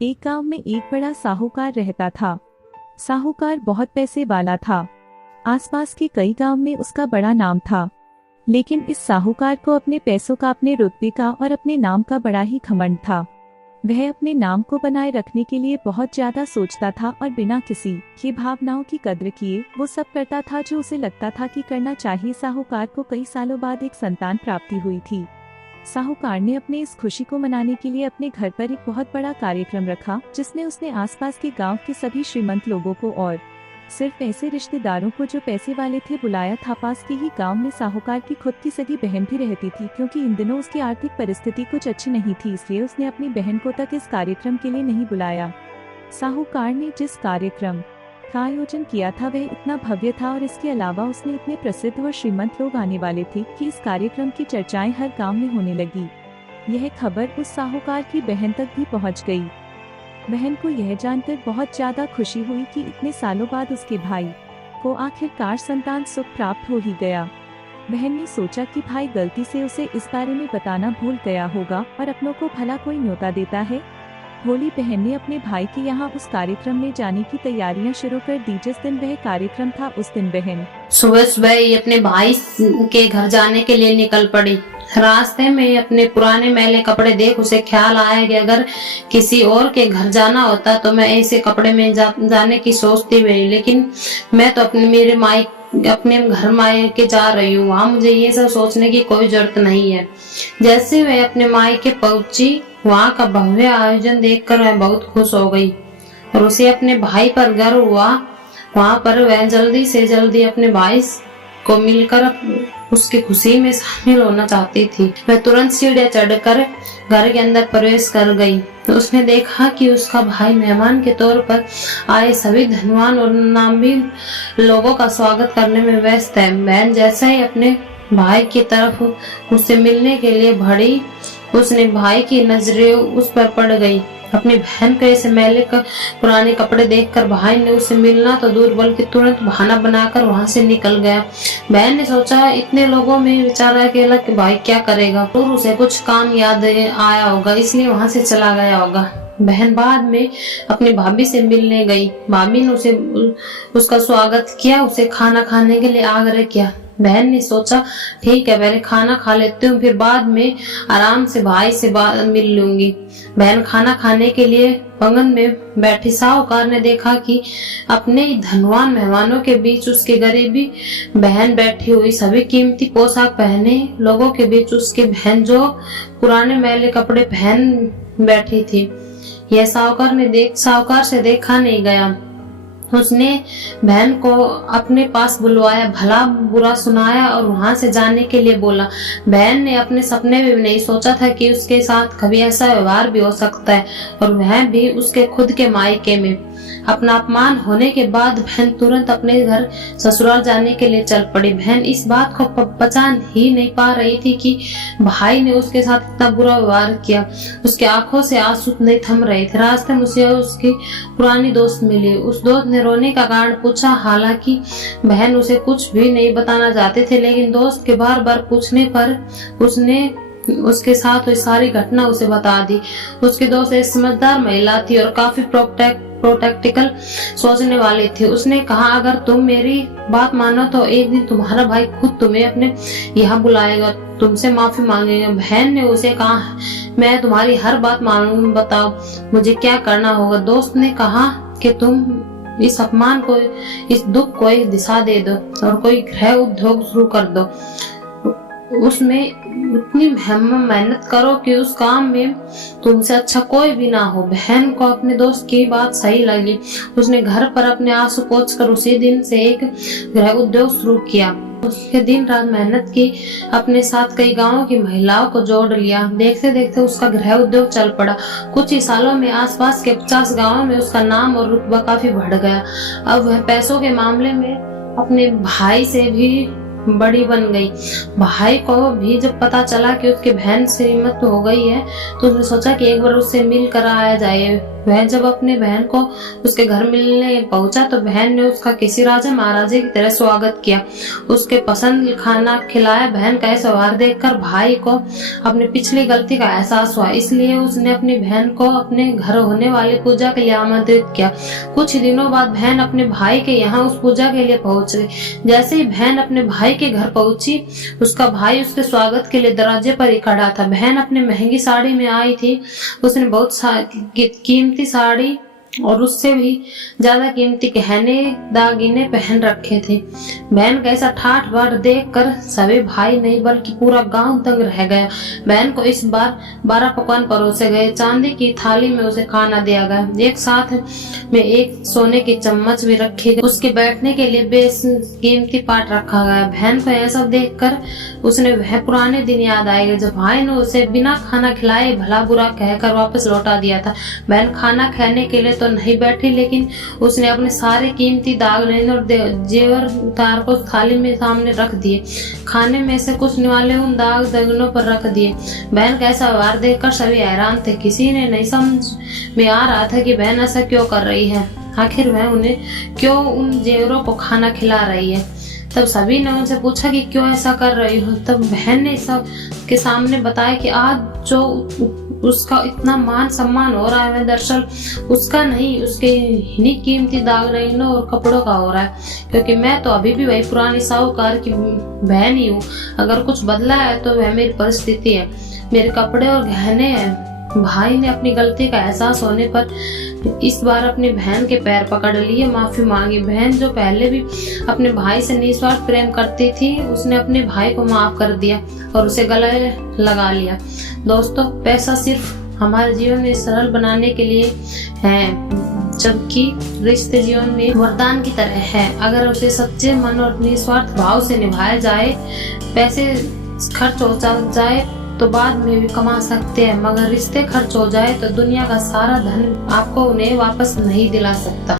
एक गांव में एक बड़ा साहूकार रहता था। साहूकार बहुत पैसे वाला था। आसपास के कई गांव में उसका बड़ा नाम था। लेकिन इस साहूकार को अपने पैसों का, अपने रुतबे का और अपने नाम का बड़ा ही घमंड था। वह अपने नाम को बनाए रखने के लिए बहुत ज्यादा सोचता था और बिना किसी की भावनाओं की कद्र किए वो सब करता था जो उसे लगता था कि करना चाहिए। साहूकार को कई सालों बाद एक संतान प्राप्ति हुई थी। साहूकार ने अपने इस खुशी को मनाने के लिए अपने घर पर एक बहुत बड़ा कार्यक्रम रखा, जिसमें उसने आसपास के गांव के सभी श्रीमंत लोगों को और सिर्फ ऐसे रिश्तेदारों को जो पैसे वाले थे बुलाया था। पास के ही गांव में साहूकार की खुद की सगी बहन भी रहती थी। क्योंकि इन दिनों उसकी आर्थिक परिस्थिति कुछ अच्छी नहीं थी, इसलिए उसने अपनी बहन को तक इस कार्यक्रम के लिए नहीं बुलाया। साहूकार ने जिस कार्यक्रम का आयोजन किया था वह इतना भव्य था और इसके अलावा उसने इतने प्रसिद्ध और श्रीमंत लोग आने वाले थे कि इस कार्यक्रम की चर्चाएं हर गांव में होने लगी। यह खबर उस साहूकार की बहन तक भी पहुंच गई। बहन को यह जानकर बहुत ज्यादा खुशी हुई कि इतने सालों बाद उसके भाई को आखिरकार संतान सुख प्राप्त हो ही गया। बहन ने सोचा कि भाई गलती से उसे इस बारे में बताना भूल गया होगा और अपनों को भला कोई न्योता देता है। भोली बहन ने अपने भाई के यहाँ उस कार्यक्रम में जाने की तैयारियां शुरू कर दी। जिस दिन वह कार्यक्रम था उस दिन बहन सुबह सुबह ही अपने भाई के घर जाने के लिए निकल पड़ी। रास्ते में अपने पुराने मैले कपड़े देख उसे ख्याल आया कि अगर किसी और के घर जाना होता तो मैं ऐसे कपड़े में जाने की सोचती भी, लेकिन मैं तो अपने घर मायके जा रही हूँ, वहाँ मुझे ये सब सोचने की कोई जरूरत नहीं है। जैसे वह अपने मायके पहुंची, वहाँ का भव्य आयोजन देखकर वह बहुत खुश हो गई और उसे अपने भाई पर गर्व हुआ। वहाँ पर वह जल्दी से जल्दी अपने भाई को मिलकर उसकी खुशी में शामिल होना चाहती थी। वह तुरंत सीढ़ियां चढ़कर घर के अंदर प्रवेश कर गई। उसने देखा कि उसका भाई मेहमान के तौर पर आए सभी धनवान और नामी लोगों का स्वागत करने में व्यस्त है। बहन जैसे ही अपने भाई की तरफ उससे मिलने के लिए बढ़ी, उसने भाई की नजरें उस पर पड़ गई। अपनी बहन के ऐसे मैले पुराने कपड़े देखकर भाई ने उसे मिलना तो दूर बल्कि तुरंत बहाना बनाकर वहां से निकल गया। बहन ने सोचा इतने लोगों में बेचारा अकेला कि भाई क्या करेगा, और उसे कुछ काम याद आया होगा इसलिए वहां से चला गया होगा। बहन बाद में अपनी भाभी से मिलने गई। भाभी ने उसका स्वागत किया, उसे खाना खाने के लिए आग्रह किया। बहन ने सोचा ठीक है, पहले खाना खा लेती हूँ, फिर बाद में आराम से भाई से मिल लूंगी। बहन खाना खाने के लिए आंगन में बैठी। साहूकार ने देखा कि अपने धनवान मेहमानों के बीच उसके गरीबी बहन बैठी हुई, सभी कीमती पोशाक पहने लोगों के बीच उसकी बहन जो पुराने मैले कपड़े पहन बैठी थी। यह साहूकार से देखा नहीं गया। उसने बहन को अपने पास बुलवाया, भला बुरा सुनाया और वहां से जाने के लिए बोला। बहन ने अपने सपने में भी नहीं सोचा था कि उसके साथ कभी ऐसा व्यवहार भी हो सकता है, और वह भी उसके खुद के मायके में। अपना अपमान होने के बाद बहन तुरंत अपने घर ससुराल जाने के लिए चल पड़ी। बहन इस बात को पचा ही नहीं पा रही थी कि भाई ने उसके साथ इतना बुरा व्यवहार किया। उसकी आंखों से आंसू नहीं थम रहे थे। रास्ते में उसे उसकी पुरानी दोस्त मिली। उस दोस्त ने रोने का कारण पूछा। हालांकि बहन उसे कुछ भी नहीं बताना चाहते थे, लेकिन दोस्त के बार बार पूछने पर उसने उसके साथ हुई सारी घटना उसे बता दी। उसकी दोस्त एक समझदार महिला थी और काफी प्रोटेक्टिकल सोचने वाली थी। उसने कहा अगर तुम मेरी बात मानो तो एक दिन तुम्हारा भाई खुद तुम्हें अपने यहाँ बुलाएगा, तुमसे माफी मांगेगा। बहन ने उसे कहा मैं तुम्हारी हर बात मानूंगी, बताओ मुझे क्या करना होगा। दोस्त ने कहा कि तुम इस अपमान को, इस दुख को एक दिशा दे दो और कोई गृह उद्योग शुरू कर दो। उसमें उतनी मेहनत करो कि उस काम में तुमसे अच्छा कोई भी ना हो। बहन को अपने दोस्त की बात सही लगी। उसने घर पर अपने आंसू पोंछकर उसी दिन से एक गृह उद्योग शुरू किया। उसके दिन रात मेहनत की, अपने साथ कई गांवों की महिलाओं को जोड़ लिया। देखते देखते उसका गृह उद्योग चल पड़ा। कुछ ही सालों में आसपास के 50 गांवों में उसका नाम और रुतबा काफी बढ़ गया। अब वह पैसों के मामले में अपने भाई से भी बड़ी बन गई। भाई को भी जब पता चला कि उसकी बहन से हिम्मत हो गई है तो उसने सोचा कि एक बार उससे मिल कर आया जाए। वह जब अपनी बहन को उसके घर मिलने पहुंचा तो बहन ने उसका किसी राजा महाराजे की तरह स्वागत किया, उसके पसंद खाना खिलाया। बहन का ऐसा व्यवहार देखकर भाई को अपनी पिछली गलती का एहसास हुआ, इसलिए उसने अपनी बहन को अपने घर होने वाली पूजा के लिए आमंत्रित किया। कुछ ही दिनों बाद बहन अपने भाई के यहाँ उस पूजा के लिए पहुंच गई। जैसे ही बहन अपने भाई के घर पहुंची, उसका भाई उसके स्वागत के लिए दरवाजे पर ही खड़ा था। बहन अपनी महंगी साड़ी में आई थी, उसने बहुत कीमती साड़ी और उससे भी ज्यादा कीमती गहने दागिने पहन रखे थे। बहन का ऐसा ठाठ बाट देख कर सभी भाई नहीं बल्कि पूरा गांव दंग रह गया। बहन को इस बार 12 पकवान परोसे गए, चांदी की थाली में उसे खाना दिया गया, एक साथ में एक सोने की चम्मच भी रखी गई, उसके बैठने के लिए बेकीमती पाट रखा गया। बहन को यह सब देख कर उसने वह पुराने दिन याद आए गए जब भाई ने उसे बिना खाना खिलाए भला बुरा कहकर वापस लौटा दिया था। बहन खाना खाने के लिए तो नहीं बैठी, लेकिन उसने अपने सारे कीमती दागिने और जेवर उतार कर थाली में सामने रख दिए, खाने में से कुछ निवाले उन दाग दागिनों पर रख दिए। बहन का ऐसा व्यवहार देखकर सभी हैरान थे। किसी ने नहीं समझ में आ रहा था कि बहन ऐसा क्यों कर रही है, आखिर वह उन्हें क्यों उन जेवरों को खाना खिला रही है। तब सभी ने उनसे पूछा कि क्यों ऐसा कर रही हो। तब बहन ने सब के सामने बताया कि आज जो उसका इतना मान सम्मान हो रहा है दरअसल उसका नहीं, उसके इन्हीं कीमती दागिनों और कपड़ों का हो रहा है, क्योंकि मैं तो अभी भी वही पुरानी साहूकार की बहन ही हूँ। अगर कुछ बदला है तो वह मेरी परिस्थिति है, मेरे कपड़े और गहने हैं। भाई ने अपनी गलती का एहसास होने पर इस बार अपनी बहन के पैर पकड़ लिए, माफी मांगी। बहन जो पहले भी अपने भाई से निस्वार्थ प्रेम करती थी, उसने अपने भाई को माफ कर दिया और उसे गले लगा लिया। दोस्तों, पैसा सिर्फ हमारे जीवन में सरल बनाने के लिए है, जबकि रिश्ते जीवन में वरदान की तरह है। अगर उसे सच्चे मन और निस्वार्थ भाव से निभाया जाए, पैसे खर्च हो जाए तो बाद में भी कमा सकते हैं, मगर रिश्ते खर्च हो जाए तो दुनिया का सारा धन आपको उन्हें वापस नहीं दिला सकता।